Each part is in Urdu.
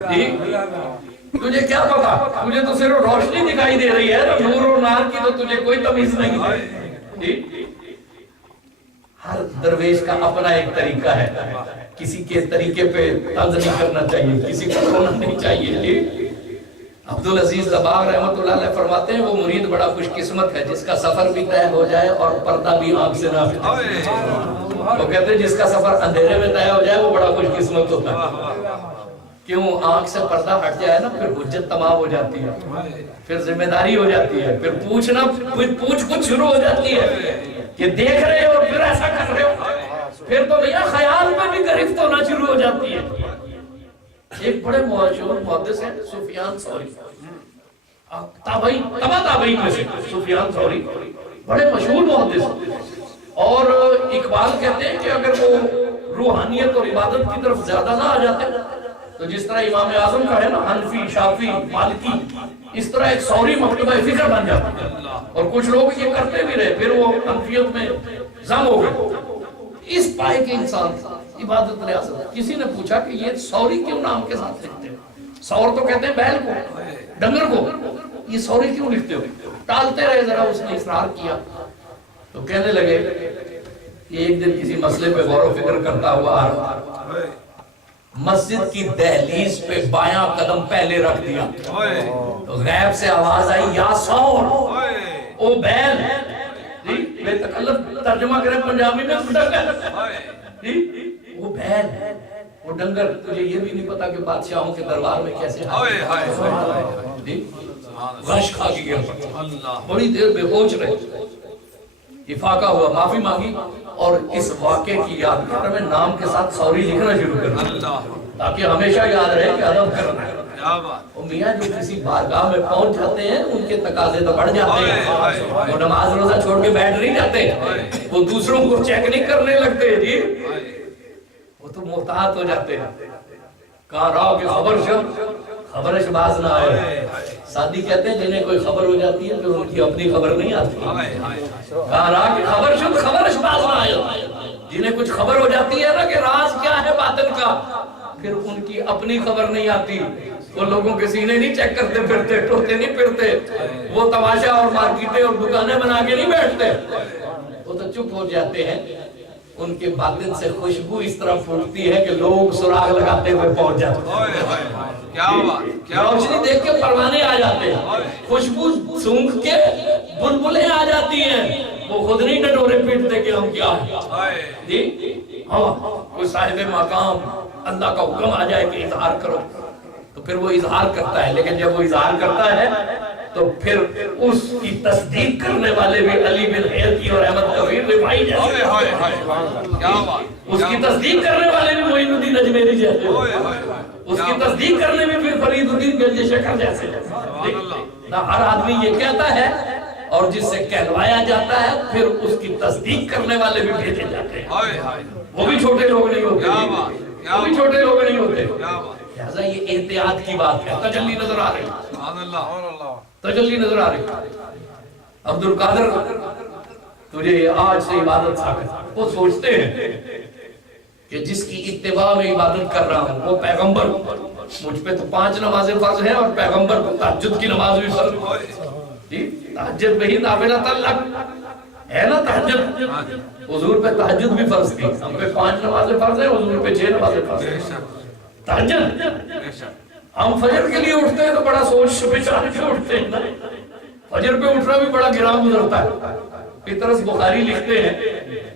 جی تجھے کیا پتا، تجھے تو صرف روشنی دکھائی دے رہی ہے، نور اور نار کی تو تجھے کوئی تمیز نہیں ہے۔ جی ہر درویش کا اپنا ایک طریقہ ہے، کسی کے طریقے پہ طنز نہیں کرنا چاہیے، کسی کو رونا نہیں چاہیے۔ جی عبدالعزیز دباغ رحمۃ اللہ علیہ فرماتے ہیں وہ مرید بڑا خوش قسمت ہے جس کا سفر بھی طے ہو جائے اور پردہ بھی آنکھ سے نہ ہٹے۔ وہ کہتے ہیں جس کا سفر اندھیرے میں طے ہو جائے وہ بڑا خوش قسمت ہوتا ہے۔ کیوں؟ آنکھ سے پردہ ہٹ جائے نا، پھر حجت تمام ہو جاتی ہے، پھر ذمہ داری ہو جاتی ہے، پھر پوچھ کچھ شروع ہو جاتی ہے کہ دیکھ رہے ہو پھر ایسا کر رہے ہو، پھر تو بھیا خیال میں بھی گرفت ہونا شروع ہو جاتی ہے۔ ایک بڑے مشہور محدث ہیں سفیان ثوری، تابعین میں سے سفیان ثوری بڑے مشہور محدث، اور اقبال کہتے ہیں کہ اگر وہ روحانیت اور عبادت کی طرف زیادہ نہ آ جاتے تو جس طرح امام اعظم کا ہے نا حنفی شافعی مالکی، اس طرح ایک ثوری مکتبہ فکر بن جاتا، اور کچھ لوگ یہ کرتے بھی رہے، پھر وہ حنفیت میں ضم ہو گئے۔ اس پائے کے انسان عبادت ریاست، کسی نے پوچھا کہ یہ ثوری کیوں نام کے ساتھ لکھتے ہو؟ ثور تو کہتے ہیں بیل کو، ڈنگر کو، یہ ثوری کیوں لکھتے ہو؟ ٹالتے رہے، ذرا اس نے اصرار کیا تو کہنے لگے کہ ایک دن کسی مسئلے پہ غور و فکر کرتا ہوا آ رہا، مسجد کی دہلیز پہ بایاں قدم پہلے رکھ دیا تو غیب سے آواز آئی یا ثور او بیل۔ جی بے تکلف ترجمہ کریں پنجابی میں، جی وہ بیل وہ ڈنگر، تجھے یہ بھی نہیں پتا کہ بادشاہوں کے دربار میں کیسے جی غش کھا گیا، بڑی دیر بے ہوش رہے، افاقہ ہوا، معافی مانگی اور اس واقعے کی یادگار میں نام کے ساتھ ثوری لکھنا شروع کر دیا تاکہ ہمیشہ یاد رہے کہ ادب کرنا ہے۔ اور میاں جو کسی بارگاہ میں پہنچ جاتے ہیں ان کے تقاضے تو بڑھ جاتے ہیں، وہ نماز روزہ چھوڑ کے بیٹھ نہیں جاتے، وہ دوسروں کو چیک نہیں کرنے لگتے، جی وہ تو محتاط ہو جاتے ہیں۔ کہاں رہو کہ خبرش باز نہ آئے، سادی کہتے ہیں جنہیں کوئی خبر ہو جاتی ہے پھر ان کی اپنی خبر نہیں آتی۔ کہاں رہا کہ خبرش باز نہ آئے، جنہیں کچھ خبر ہو جاتی ہے نا کہ راز کیا ہے باطن کا، پھر ان کی اپنی خبر نہیں آتی، وہ لوگوں کے سینے نہیں چیک کرتے پھرتے، ٹوتے نہیں پھرتے، وہ تماشا اور مارکیٹیں اور دکانیں بنا کے نہیں بیٹھتے، وہ تو چپ ہو جاتے ہیں۔ ان کے باطن سے خوشبو اس طرح پھوٹتی ہے کہ لوگ سراغ لگاتے ہوئے پہنچ جاتے ہیں، روشنی دیکھ کے پروانے آ جاتے ہیں، خوشبو سونگھ کے بلبلیں آ جاتی ہیں، وہ خود نہیں ڈنڈورے پیٹتے کہ ہم کیا ہیں۔ جی ہاں کوئی صاحب مقام اللہ کا حکم آ جائے کہ اظہار کرو تو پھر وہ اظہار کرتا ہے، لیکن جب وہ اظہار کرتا ہے تو پھر اس کی تصدیق کرنے والے بھی علی بن حیرتی اور احمد کبیر رفاعی جیسے، اس کی تصدیق کرنے والے بھی معین الدین اجمیری جیسے، اس کی تصدیق کرنے میں پھر فرید الدین گنج شکر جیسے۔ ہر آدمی یہ کہتا ہے اور جس سے کہلوایا جاتا ہے پھر اس کی تصدیق کرنے والے بھی بھیجے جاتے ہیں، وہ بھی چھوٹے لوگ نہیں ہوتے، وہ بھی چھوٹے لوگ نہیں ہوتے۔ لہذا یہ احتیاط کی بات ہے، تجلی نظر آ رہی، تجلی نظر آ رہی۔ عبد القادر تجھے آج سے عبادت ثابت، وہ سوچتے ہیں کہ جس کی اتباع میں عبادت کر رہا ہوں وہ پیغمبر، مجھ پہ تو 5 نمازیں فرض ہیں اور پیغمبر کو تہجد کی نماز بھی فرض ہے، جی تہجد میں ہی نافلۃ لک ہے نا، تہجد حضور پہ تہجد بھی فرض تھی، ہم پہ 5 نمازیں فرض ہیں، حضور پہ 6 نمازیں فرض ہیں۔ تہجد ہم فجر کے لیے اٹھتے ہیں تو بڑا سوچ بچار کے اٹھتے ہیں، فجر پہ اٹھنا بھی بڑا گران گزرتا ہے۔ پطرس بخاری لکھتے ہیں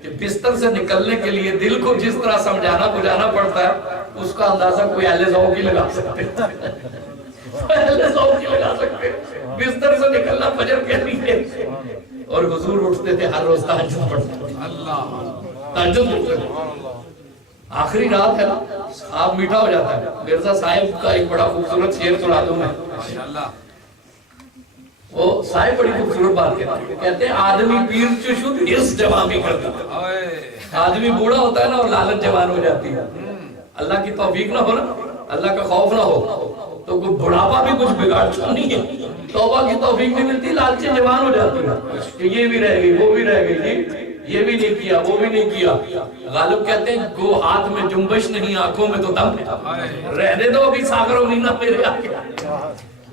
کہ بستر سے نکلنے کے لیے دل کو جس طرح سمجھانا بجانا پڑتا ہے اس کا اندازہ کوئی اہل ذوق ہی لگا سکتے، اہل ذوق ہی لگا سکتے، بستر سے نکلنا فجر کے لیے، اور حضور اٹھتے تھے ہر روز تہجد پڑھتے تھے، تہجد پڑھتے تھے۔ آخری رات ہے نا، خواب میٹھا ہو جاتا ہے۔ مرزا صاحب کا ایک بڑا خوبصورت شعر سنا دوں میں، وہ صاحب بڑی خوبصورت بات کہتے ہیں آدمی پیر چشد اس جوانی کرتا ہے، آدمی بوڑھا ہوتا ہے نا اور لالچ جوان ہو جاتی ہے، اللہ کی توفیق نہ ہو نا، اللہ کا خوف نہ ہو تو کوئی بڑھاپا بھی کچھ بگاڑتا نہیں ہے، توبہ کی توفیق نہیں ملتی، لالچ جوان ہو جاتی ہے کہ یہ بھی رہ گئی وہ بھی رہ گئی، یہ بھی نہیں کیا وہ بھی نہیں کیا. غالب کہتے ہیں گو ہاتھ میں جنبش نہیں آنکھوں میں تو دم ہے, رہنے دو ابھی ساگر و مینا میرے آگے.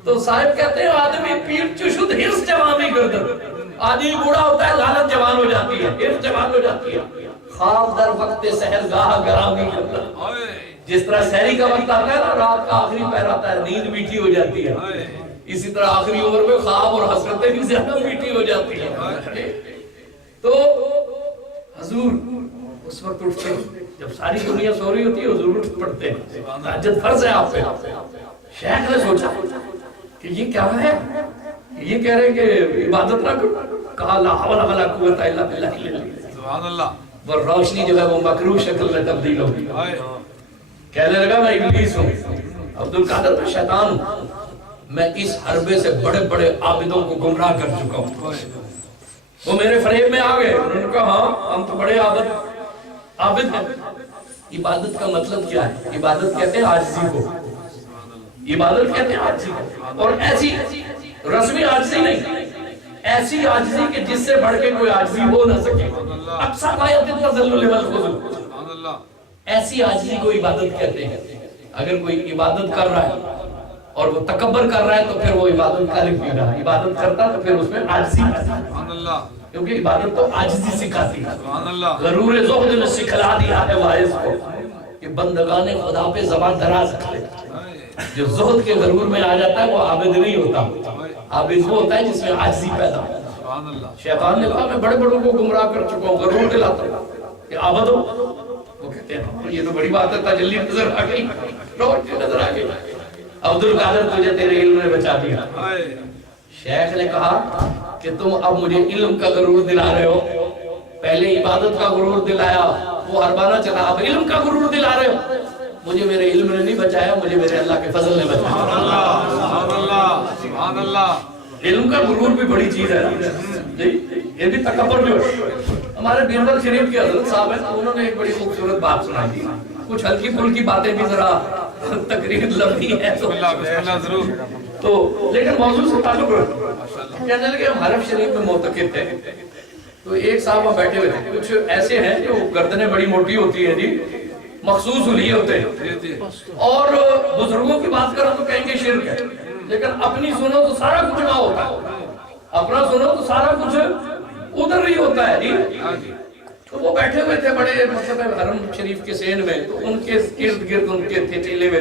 تو صاحب کہتے ہیں آدمی پیر چشد ہرس جوانی گردن, آدمی بوڑھا ہوتا ہے لالت جوان ہو جاتی ہے, ہرس جوان ہو جاتی ہے. خواب در وقت سحر گاہ گرامی گردن, جس طرح سحری کا وقت آتا ہے نا, رات کا آخری پہر آتا ہے, نیند میٹھی ہو جاتی ہے, اسی طرح آخری عمر میں خواب اور حسرتیں بھی زیادہ میٹھی ہو جاتی ہیں. تو حضور اس وقت اٹھتے جب ساری دنیا سو رہی ہوتی ہے, حضور اٹھ پڑتے ہیں, تہجد فرض ہے آپ پہ. شیخ نے سوچا کہ یہ کیا ہے, یہ کہہ رہے کہ عبادت نہ کرو, کہا لا حول ولا قوت الا باللہ. سبحان اللہ. وہ روشنی جو ہے وہ مکروہ شکل میں تبدیل ہوگی. کہنے لگا میں ابلیس ہوں, عبد القادر میں شیطان ہوں, میں اس حربے سے بڑے بڑے عابدوں کو گمراہ کر چکا ہوں. وہ میرے فریب میں آ گئے, انہوں نے کہا ہاں ہم تو بڑے عابد ہیں. عبادت کا مطلب کیا ہے؟ عبادت کہتے ہیں عاجزی کو, عبادت کہتے ہیں عاجزی کو, اور ایسی رسمی عاجزی نہیں, ایسی عاجزی کہ جس سے بڑھ کے کوئی عاجزی ہو نہ سکے. اقصا غایت التذلل والخضوع, ایسی عاجزی کو عبادت کہتے ہیں. اگر کوئی عبادت کر رہا ہے اور وہ تکبر کر رہا ہے تو پھر وہ عبادت کر نہیں رہا. عبادت کرتا تو پھر اس میں عاجزی ہے, کیونکہ عبادت تو عاجزی سکھاتی ہے. غرور زہد نے سکھلا دیا ہے واعظ کو کہ بندگان خدا پہ زبان دراز کر لے. جو زہد کے غرور میں آ جاتا ہے وہ عابد نہیں ہوتا, عابد وہ ہوتا ہے جس میں عاجزی پیدا ہو. شیطان نے کہا میں بڑے بڑوں کو گمراہ کر چکا ہوں, غرور دلاتا ہوں کہ عابد ہو. وہ کہتے ہیں یہ تو بڑی بات ہے, تجلی نظر آ گئی, روشنی نظر آ گئی. عبد القادر تجھے تیرے علم نے بچا دیا. شیخ نے کہا کہ تم اب مجھے علم کا غرور دلا رہے ہو, پہلے عبادت کا غرور دلایا وہ حربانہ چلا, اب علم کا غرور دلا رہے ہو. مجھے میرے علم نے نہیں بچایا, مجھے میرے اللہ کے فضل نے بچایا. سبحان اللہ, سبحان اللہ. علم کا غرور بھی بڑی چیز ہے, یہ بھی تکبر جو ہے. ہمارے بیربل شریف کے حضرت صاحب ہیں, انہوں نے ایک بڑی خوبصورت بات سنائی تھی. کچھ ہلکی پھلکی باتیں بھی ذرا تقریر لمبی ہے تو لیکن موضوع سے تعلق رکھتے. کہنے لگے ہم حرم شریف میں معتکف تھے, تو ایک صاحب بیٹھے ہوئے تھے. کچھ ایسے ہیں جو گردنیں بڑی موٹی ہوتی ہیں جی, مخصوص لیے ہوتے ہیں, اور بزرگوں کی بات کرو تو کہیں گے شرک ہے, لیکن اپنی سنو تو سارا کچھ نہ ہوتا ہے, اپنا سنو تو سارا کچھ ادھر ہی ہوتا ہے جی. تو وہ بیٹھے ہوئے تھے بڑے مطلب حرم شریف کے سین میں, تو ان کے ارد گرد ان کے تھے ٹیلے ہوئے,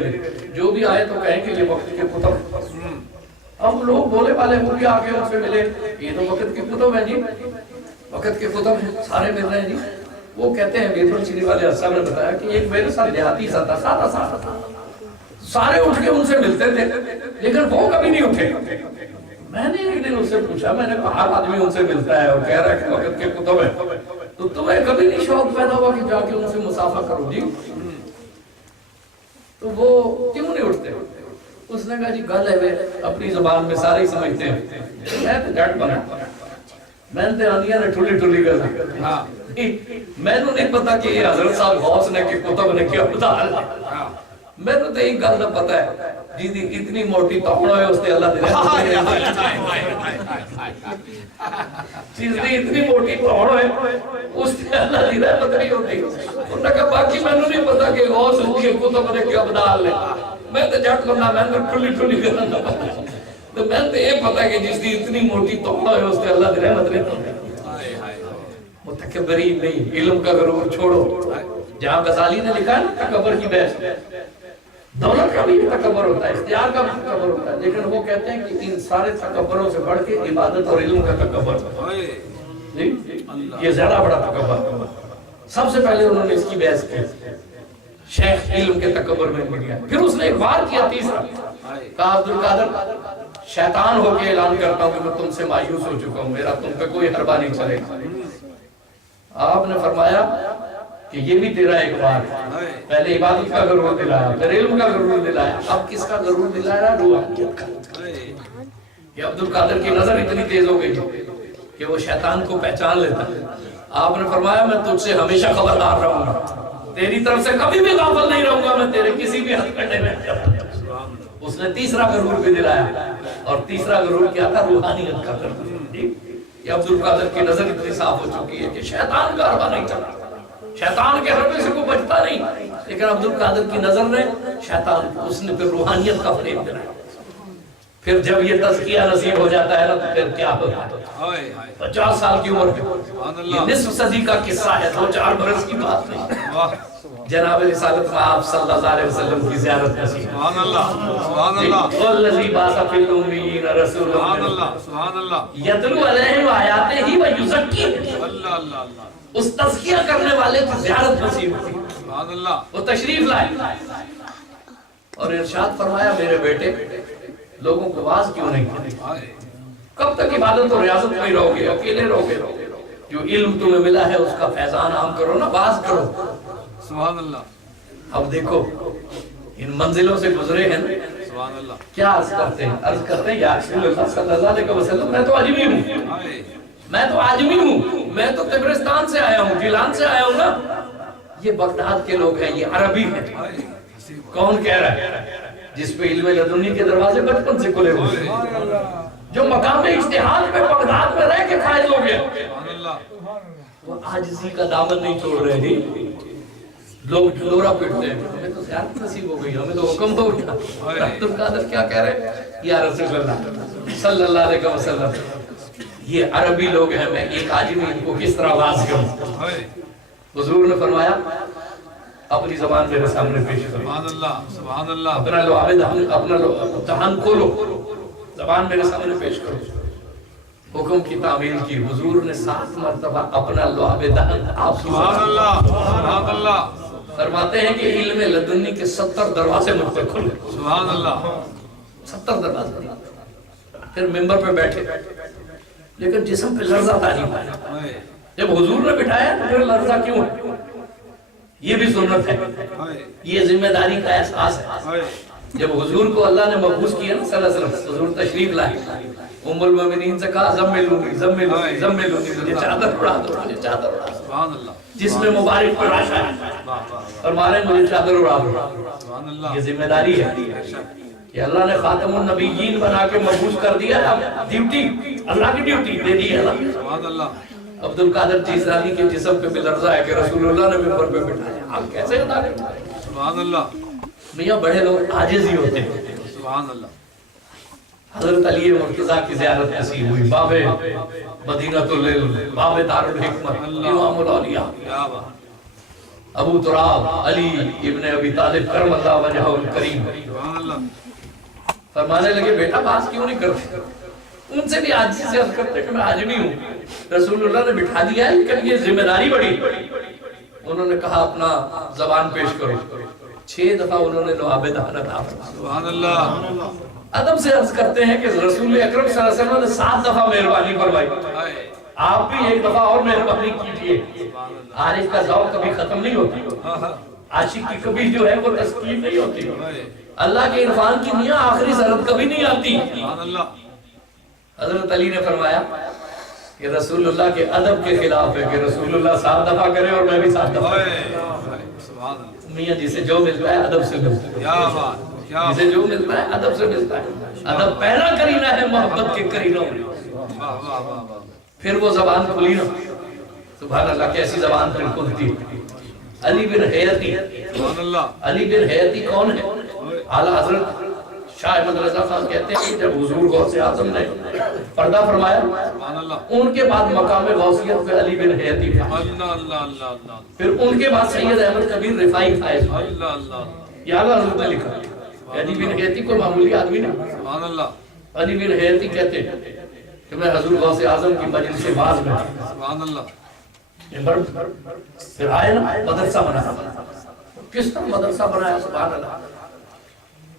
جو بھی آئے تو کہیں کہ یہ وقت کے کتب. اب لوگ بولے والے وہ بھی آگے ان سے ملے, یہ تو وقت کے کتب ہیں جی, وقت کے کتب ہیں, سارے مل رہے ہیں جی. وہ کہتے ہیں بیربل شریف والے صاحب نے بتایا کہ ایک میرے ساتھ دیہاتی سا تھا, سادہ سادہ تھا, سارے اٹھ کے ان سے ملتے تھے لیکن وہ کبھی نہیں اٹھے. میں نے ایک دن ان سے پوچھا, میں نے کہا ہر آدمی ان سے ملتا ہے اور کہہ رہا ہے کہ وقت کے کتب ہے, تو تمہیں کبھی نہیں شوق پیدا ہوا کہ جا کے ان سے مسافہ کرو جی؟ تو وہ کیوں نہیں اٹھتے؟ اس نے کہا جی گل ہے اپنی زبان میں سارے سمجھتے ہیں, میں تو جٹ بنا, میں نے آنیاں نے ٹھولی ٹھولی گل, میں نے نہیں پتا کہ یہ حضرت صاحب غوث نے کہ کتب نے کیا بتا, میں نے تو ایک گل نہ پتا ہے جی دی اتنی موٹی توڑ ہے اس نے اللہ دے چیز دی اتنی موٹی توڑ ہے اس نے اللہ دی رحمت نہیں ہوتی. انہوں نے کہا باقی میں نے نہیں پتا کہ غوث کے کتب نے کیا بدال لے, میں تو جٹ بندہ, میں نے ٹھولی ٹھولی گل نہ پتا, تو میں تو یہ پتا کہ جس دی اتنی موٹی توڑ ہے اس نے اللہ دی رحمت نہیں ہوتی. متکبری نہیں, علم کا غرور چھوڑو. جہاں غزالی نے لکھا ہے نا تکبر کی بحث, دولت کا بھی تکبر ہوتا ہے, اختیار کا بھی تکبر ہوتا ہے, لیکن وہ کہتے ہیں کہ ان سارے تکبروں سے بڑھ کے عبادت اور علم کا تکبر یہ زیادہ بڑا تکبر. سب سے پہلے انہوں نے اس کی بحث کی, شیخ علم کے تکبر میں گیا. پھر اس نے ایک بار کیا تیسرا, کہا عبد القادر شیطان ہو کے اعلان کرتا ہوں کہ میں تم سے مایوس ہو چکا ہوں, میرا تم پہ کوئی حربہ نہیں چلے گا. آپ نے فرمایا کہ یہ بھی تیرا ایک بار ہے, پہلے عبادت کا غرور دلایا, پھر علم کا غرور دلایا, اب کس کا غرور دلایا؟ روحانیت کا. یہ عبد القادر کی نظر اتنی تیز ہو گئی کہ وہ شیطان کو پہچان لیتا. آپ نے فرمایا میں تجھ سے ہمیشہ خبردار رہوں گا, تیری طرف سے کبھی بھی غافل نہیں رہوں گا, میں تیرے کسی بھی حد کرنے میں. اس نے تیسرا غرور بھی دلایا, اور تیسرا غرور کیا تھا؟ روحانیت کا غرور. کہ عبد القادر کی نظر اتنی صاف ہو چکی ہے کہ شیطان کا حربہ نہیں چلا، شیطان کے حربے سے کوئی بچتا نہیں، لیکن عبد القادر کی نظر نے شیطان، اس نے پھر روحانیت کا فریب دلایا۔ پھر جب یہ تزکیہ نصیب ہو جاتا ہے نا تو پھر کیا ہوتا ہے؟ 50 سال کی عمر میں، یہ نصف صدی کا قصہ ہے، 2-4 برس کی بات نہیں۔ جناب رسالت میں آپ صلی اللہ علیہ وسلم کی زیارت نصیب، سبحان اللہ، سبحان اللہ، والذی بعث فی الامیین رسولا سبحان اللہ، سبحان اللہ، یتلو علیہم آیاتہ ویزکیہم، اللہ اللہ اللہ، اس تزکیہ کرنے والے کی زیارت نصیب ہوئی، سبحان اللہ، وہ تشریف لائے اور ارشاد فرمایا میرے بیٹے لوگوں کو واز کیوں نہیں کرتے؟ کب تک عبادت اور ریاضت میں رہو گے، اکیلے رہو گے؟ جو علم تمہیں ملا ہے اس کا فیضان عام کرو نا، واز کرو۔ سبحان اللہ، اب دیکھو ان منزلوں سے گزرے ہیں، سبحان اللہ، کیا عرض کرتے ہیں؟ عرض کرتے ہیں یا رسول اللہ صلی اللہ علیہ وسلم میں تو عجمی ہوں، میں تو عجمی ہوں، میں تو طبرستان سے آیا ہوں، جیلان سے آیا ہوں نا، یہ بغداد کے لوگ ہیں، یہ عربی ہیں۔ کون کہہ رہا ہے؟ جس پہ علم لدنی کے دروازے بچپن سے کھلے ہوئے، جو مقام اجتہاد میں بغداد میں رہ کے فائز ہو گیا، وہ عاجزی کا دامن نہیں چھوڑ رہے ہیں۔ لوگ ڈھلورا پیٹتے ہیں، ہمیں تو زیادہ نصیب ہو گئی، ہمیں تو حکم ہو گیا۔ عبد القادر کیا کہہ رہے ہیں؟ یا رسول اللہ صلی اللہ علیہ وسلم یہ عربی لوگ ہیں، میں ایک عاجمی ان کو کس طرح واز کروں؟ حضور نے فرمایا اپنی زبان میرے سامنے پیش کرو، سبحان اللہ، سبحان اللہ، اپنا لعاب دہن کھولو، زبان میرے سامنے پیش کرو۔ حکم کی تعمیل کی، حضور نے 7 مرتبہ اپنا لعاب دہن آپ کی سبحان اللہ، سبحان اللہ، فرماتے ہیں کہ علم لدنی کے 70 دروازے مجھ پر کھلے، سبحان اللہ، 70 دروازے۔ پھر ممبر پہ بیٹھے، لیکن جسم پہ لرزہ تھا نہیں پایا۔ جب حضور نے بٹھایا تو پھر لرزہ کیوں ہے؟ یہ بھی سنت ہے، یہ ذمہ داری کا احساس ہے۔ جب حضور کو اللہ نے مبعوث کیا نا صلی اللہ علیہ وسلم، حضور تشریف لائے، ام المومنین سے کہا زملونی زملونی زملونی، مجھے چادر اڑا دو، مجھے چادر اڑا دو، سبحان اللہ، جس میں مبارک پر آشا ہے، فرمانے مجھے چادر اڑا دو۔ سبحان اللہ، یہ ذمہ داری ہے کہ اللہ نے خاتم النبیین بنا کے مبعوث کر دیا، اب ڈیوٹی اللہ کی ڈیوٹی دے دی ہے اللہ۔ سبحان اللہ، عبد القادر جیزانی کے جسم پہ بھی لرزہ ہے کہ رسول اللہ نے ممبر پہ بٹھایا، آپ کیسے ادا کرتے ہیں؟ سبحان اللہ، میاں بڑے لوگ عاجز ہی ہوتے ہیں۔ سبحان اللہ، حضرت علی مرتضیٰ کی زیارت نصیب ہوئی، باب مدینہ العلم، باب دار الحکمت، امام الاولیاء کیا بات، ابو تراب علی ابن ابی طالب کرم اللہ وجہہ الکریم سبحان اللہ، فرمانے لگے بیٹا بات کیوں نہیں کرتے؟ ان سے بھی عاجزی سے عرض کرتے کہ میں عاجمی ہوں، رسول اللہ نے بٹھا دیا ہے لیکن یہ ذمہ داری بڑی۔ انہوں نے کہا اپنا زبان پیش کرو، 6 دفعہ انہوں نے لعاب دہن ادا فرمایا۔ سبحان اللہ، ادب سے عرض کرتے ہیں کہ رسول اکرم صلی اللہ علیہ وسلم نے 7 دفعہ مہربانی فرمائی، آپ بھی 1 دفعہ اور مہربانی کیجیے۔ عارف کا ذوق کبھی ختم نہیں ہوتی، عاشق کی کبھی جو ہے وہ تسکین نہیں ہوتی، اللہ کے عرفان کی میاں آخری ضرورت کبھی نہیں آتی۔ سبحان اللہ، حضرت علی نے فرمایا کہ رسول اللہ کے ادب کے خلاف ہے کہ رسول اللہ 7 دفعہ کرے اور میں بھی 7 دفعہ کروں۔ سبحان اللہ، میاں جسے جو ملتا ہے ادب سے ملتا ہے، کیا بات، کیا جسے جو ملتا ہے ادب سے ملتا ہے۔ ادب پہلا کرینہ ہے محبت کے کرینوں میں۔ واہ واہ واہ واہ، پھر وہ زبان کھلی نا، سبحان اللہ کیسی زبان پھر کھلتی۔ علی بن حیاتی، سبحان اللہ، علی بن حیاتی کون ہے؟ اعلیٰ حضرت شاہ احمد رضا خان کہتے ہیں کہ جب حضور غوث اعظم نے پردہ فرمایا، سبحان اللہ، ان کے بعد مقام غوثیت پہ علی بن حیاتی تھا، اللہ اللہ اللہ اللہ، پھر ان کے بعد سید احمد کبیر رفاعی فائز ہوئے۔ اللہ اللہ، یہ اعلیٰ حضرت نے لکھا کہ علی بن حیاتی کوئی معمولی آدمی نہیں۔ سبحان اللہ، علی بن حیاتی کہتے ہیں کہ میں حضور غوث اعظم کی مجلس سے باز میں سبحان اللہ، پھر آئے نا مدرسہ بنایا، کس طرح مدرسہ بنایا؟ سبحان اللہ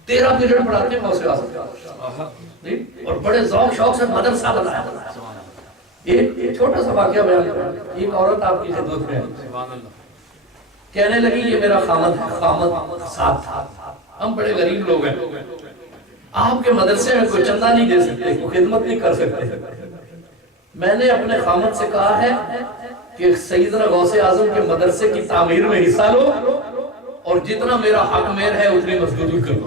13 پیریڈ پڑھاتے ہیں غوث اعظم، اور بڑے ذوق شوق سے مدرسہ بنایا۔ ایک چھوٹا سا واقعہ بیان کروں، ایک عورت آپ کی خدمت میں سبحان اللہ، کہنے لگی یہ میرا خامد ہے، خامد ساتھ تھا، ہم بڑے غریب لوگ ہیں، آپ کے مدرسے میں کوئی چندہ نہیں دے سکتے، کوئی خدمت نہیں کر سکتے۔ میں نے اپنے خامد سے کہا ہے کہ سیدنا غوث اعظم کے مدرسے کی تعمیر میں حصہ لو اور جتنا میرا حق میر ہے اتنی مزدوری کرو۔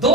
2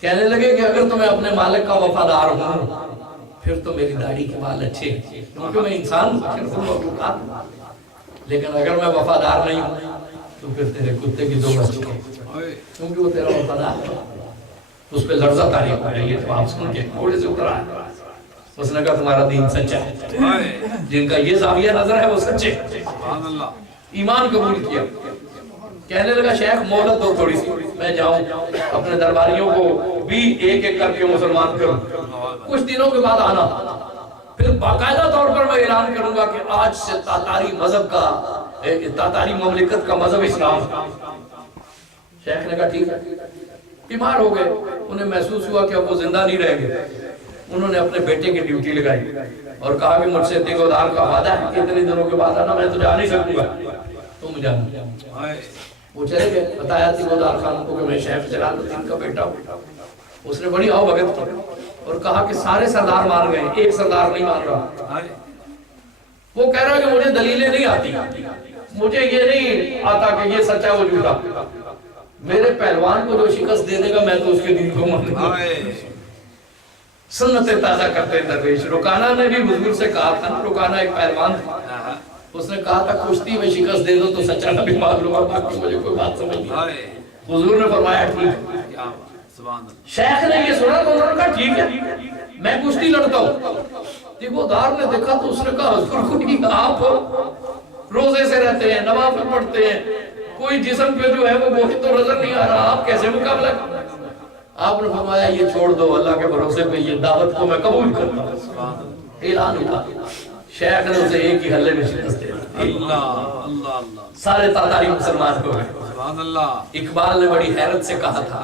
کہنے لگے کہ اگر تمہیں اپنے مالک کا وفادار ہوں پھر تو میری داڑھی کے بال اچھے ہیں، کیونکہ میں انسان ہوں، لیکن اگر میں وفادار نہیں ہوں تو پھر تیرے کتے کی دو بچے کیونکہ وہ تیرا وفادار ہے۔ اس پہ لرزہ تاری ہو گئی، یہ جواب سن کے گھوڑے سے اترا ہے، اس نے کہا تمہارا دین سچا ہے، جن کا یہ زاویہ نظر ہے وہ سچے، ایمان قبول کیا۔ کہنے لگا شیخ مہلت دو تھوڑی سی، میں جاؤں اپنے درباریوں کو بھی ایک ایک کر کے مسلمان کروں، کچھ دنوں کے بعد آنا، پھر باقاعدہ طور پر میں اعلان کروں گا کہ آج سے تاتاری مذہب کا، تاتاری مملکت کا مذہب اسلام۔ شیخ نے کہا ٹھیک ہے۔ بیمار ہو گئے، انہیں محسوس ہوا کہ اب وہ زندہ نہیں رہ گئے، انہوں نے اپنے بیٹے کی ڈیوٹی لگائی اور کہا کہ مجھ سے دیگودار کا وعدہ ہے کہ اتنے دنوں کے بعد آنا، میں تو جا نہیں سکوں گا، تم جانا۔ وہ چلے گئے، بتایا دیگودار خان کو کہ میں شیخ جلال الدین کا بیٹا ہوں۔ اس نے بڑی آؤ بھگت کی اور کہا کہ سارے سردار مان گئے، ایک سردار نہیں مان رہا۔ وہ کہہ رہا کہ مجھے دلیلیں نہیں آتی، مجھے یہ نہیں آتا کہ یہ سچا وہ جھوٹا، میرے پہلوان کو جو شکست دے دے گا میں تو اس کے دین کو مان لوں گا۔ سنتیں تازہ کرتے درویش۔ رکانہ نے بھی حضور سے کہا تھا، رکانہ ایک پہلوان تھا، اس نے کہا تھا کشتی میں شکست دے دو تو سچا نبی مان لوں گا، باقی مجھے کوئی بات سمجھ نہیں۔ حضور نے فرمایا ٹھیک ہے۔ شیخ نے یہ سنا تو انہوں نے کہا ٹھیک ہے میں کشتی لڑتا ہوں۔ دیگودار نے دیکھا تو اس نے کہا حضور کوئی آپ روزے سے رہتے ہیں، نوافل پڑھتے ہیں، کوئی جسم پہ جو ہے وہ بوجھ تو نظر نہیں آ رہا، آپ کیسے مقابلہ کریں؟ آپ نے فرمایا یہ چھوڑ دو، اللہ کے بھروسے پہ یہ دعوت کو میں قبول کرتا ہوں۔ اعلان ہوا، شیخ نے اسے ایک ہی حلے میں شکست دے دی، سارے تاتاری مسلمان ہو گئے۔ اقبال نے بڑی حیرت سے کہا تھا،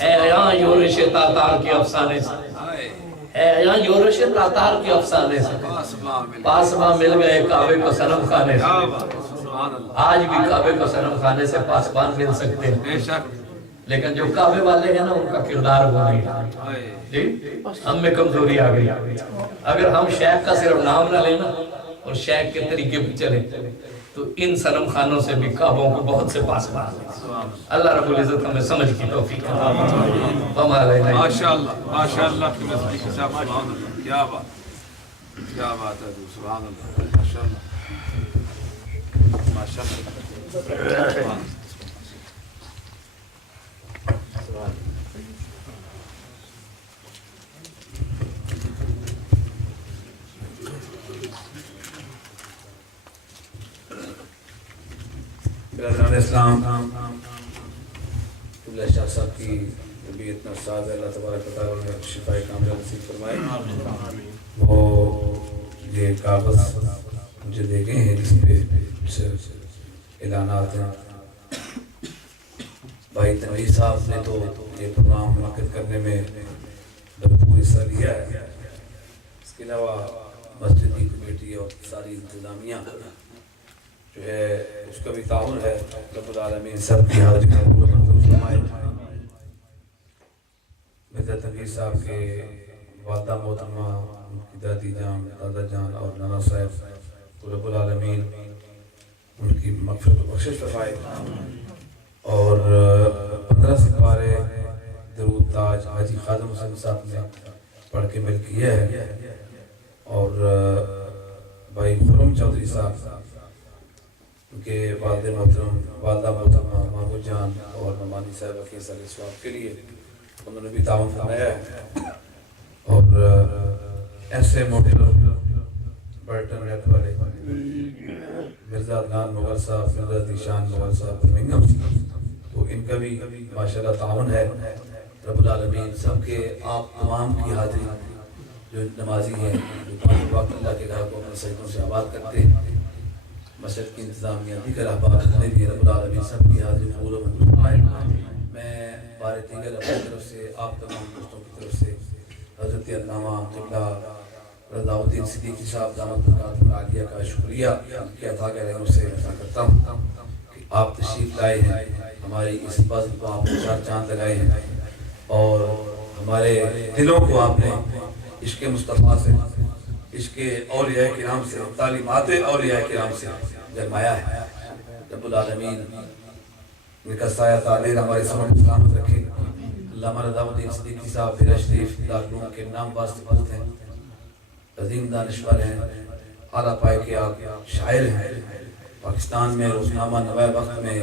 اے یہاں یورش تاتار کے افسانے سے، اے یہاں یورش تاتار کے افسانے سے، پاسباں مل گئے کعبے کو صنم خانے سے۔ آج بھی کعبے کو صنم خانے سے پاسبان مل سکتے ہیں، لیکن جو کعبے والے ہیں نا ان کا کردار وہ نہیں ہے، ہم میں کمزوری آ گئی۔ اگر ہم شیخ کا صرف نام نہ لینا اور شیخ کے طریقے پہ چلیں تو ان صنم خانوں سے بھی کعبوں کو بہت سے پاسبان ہیں۔ اللہ رب العزت ہمیں سمجھ کی توفیق عطا۔ ماشاءاللہ ماشاءاللہ، کیا بات ہے، سبحان اللہ، ماشاءاللہ ماشاءاللہ۔ اسلام اللہ شاہ صاحب کی طبیعت ناساز ہے، اللہ تبارک و تعالیٰ نے شفائے کاملہ نصیب فرمائے۔ وہ یہ کاغذ مجھے دے گئے ہیں جس پہ اعلانات ہیں۔ بھائی تنویر صاحب نے تو یہ پروگرام منعقد کرنے میں بھرپور حصہ لیا ہے، اس کے علاوہ مسجد کی کمیٹی اور ساری انتظامیہ جو ہے اس کا بھی تعاون ہے۔ رب العالمین سب کی حاضری قبول منظور فرمائے۔ مرزا تنویر صاحب کے والدہ محترمہ، ان کی دادی جان، دادا جان اور نانا صاحب کو رب العالمین ان کی مغفرت و بخشش فرمائے، اور 15 سپارے درود تاج حاجی خادم حسین صاحب نے پڑھ کے مل کیا ہے، اور بھائی خرم چودھری صاحب ان کے والد محترم، والدہ محترمہ محمود جان اور ممانی صاحبہ کے سر ثواب کے لیے انہوں نے بھی تعاون فرمایا ہے، اور ایسے موٹر برٹن ریٹ والے مرزا عدنان مغل صاحب، مرزا ذیشان مغل صاحب برمنگھم، تو ان کا بھی ماشاءاللہ تعاون ہے۔ رب العالمین سب کے آپ تمام کی حاضری، جو نمازی ہیں، جو پانچ وقت اللہ کے گھر کو اپنے سجدوں سے آباد کرتے ہیں، مسجد کی انتظامیہ دیگر احباب نے بھی رب العالمین سب کی حاضری قبول و منظور فرمائے۔ میں بار دیگر اپنی طرف سے، آپ تمام دوستوں کی طرف سے حضرت علامہ قبلہ رضا الدین صدیقی صاحب دامت برکاتہ العالیہ کا شکریہ کہ عطا کے رحم سے ادا کرتا ہوں کہ آپ تشریف لائے ہیں، ہماری اس بزم کو آپ نے چار چاند لگائے ہیں، اور ہمارے دلوں کو آپ نے عشق مصطفیٰ سے، عشق اولیاء کرام سے، تعلیمات اولیاء کرام سے گرمایا ہے۔ رب العالمین ان کا سایہ تعلیم ہمارے سمجھ سلامت رکھے۔ اللہ علامہ رضا الدین صدیقی صاحب میرا شریف دارالعلوم کے نام واسطے بہت ہیں، عظیم دانشور ہیں، اعلیٰ پائے کے شاعر ہیں۔ پاکستان میں روزنامہ نوائے وقت میں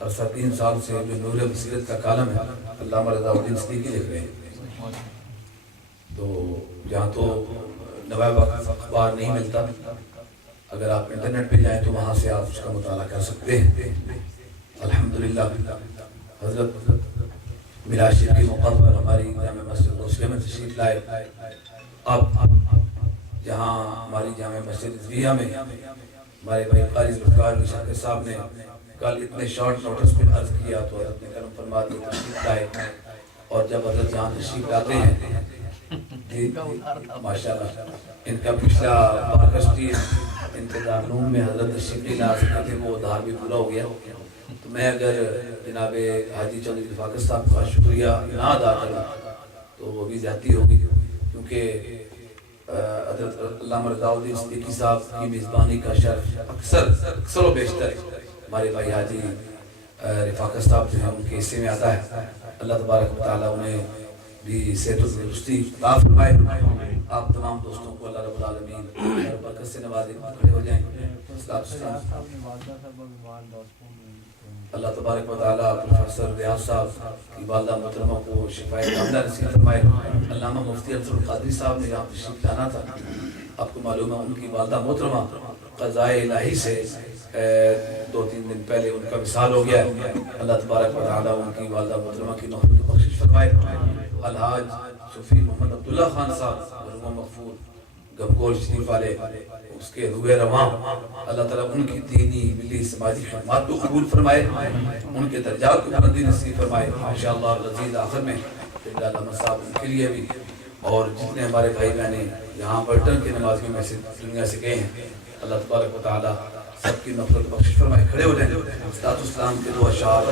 عرصہ 3 سال سے جو نور بصیرت کا کالم ہے علامہ رضا الدین صدیقی لکھ رہے ہیں۔ تو جہاں تو نوائے وقت اخبار نہیں ملتا، اگر آپ انٹرنیٹ پہ جائیں تو وہاں سے آپ اس کا مطالعہ کر سکتے ہیں۔ الحمدللہ حضرت میلاد شریف کے موقع پر ہماری جامع مسجد غوثیہ میں تشریف لائے۔ اب جہاں ہماری جامع مسجد رضویہ میں ہمارے بھائی قاری ذوالفقار علی شاکر صاحب نے کل اتنے شارٹ نوٹس پہ عرض کیا تو حضرت نے کرم فرما کے تشریف لائے، اور جب حضرت جہاں تشریف لاتے ہیں ماشاءاللہ ان کا پچھلا مارکسٹی انتظار روم میں حضرت تشریف نہیں لا سکتے تھے، وہ ادھار بھی پورا ہو گیا۔ تو میں اگر جناب حاجی چودھری رفاقت صاحب کا شکریہ نہ ادا کروں تو وہ بھی زیادتی ہوگی، کیونکہ حضرت علامہ رضا الدین صدیقی صاحب کی میزبانی کا شرف اکثر و بیشتر ہمارے بھائی حاجی رفاقت صاحب جو ہیں ان کے حصے میں آتا ہے۔ اللہ تبارک و تعالیٰ انہیں بھی صحت و تندرستی عطا فرمائے۔ آپ تمام دوستوں کو اللہ رب العالمین برکت سے نوازے، کھڑے ہو جائیں۔ اللہ تبارک و تعالیٰ پروفیسر ریاض صاحب کی والدہ محترمہ کو شفاء کاملہ نصیب فرمائے۔ علامہ مفتی افضل القادری صاحب نے یہاں تشریف لانا تھا، آپ کو معلوم ہے ان کی والدہ محترمہ قضائے الہی سے 2-3 دن پہلے ان کا وصال ہو گیا ہے۔ اللہ تبارک و تعالیٰ ان کی والدہ محترمہ کی مغفرت و بخشش فرمائے۔ الحاج شفیع محمد عبداللہ خان صاحب مرحوم مغفور گمگول شریف والے، اس کے روح رواں اللہ تعالیٰ ان کی دینی ملی سماجی خدمات کو قبول فرمائے، ان کے درجات کو بلندی نصیب فرمائے انشاءاللہ العزیز۔ آخر میں علامہ صاحب ان کے لیے بھی اور جتنے ہمارے بھائی بہنیں یہاں برٹن کے نمازیوں میں سے دنیا سے گئے ہیں، اللہ تبارک و تعالیٰ سب کی مغفرت و بخشش فرمائے۔ کھڑے ہو جائیں، اسلام کے 2 اشعار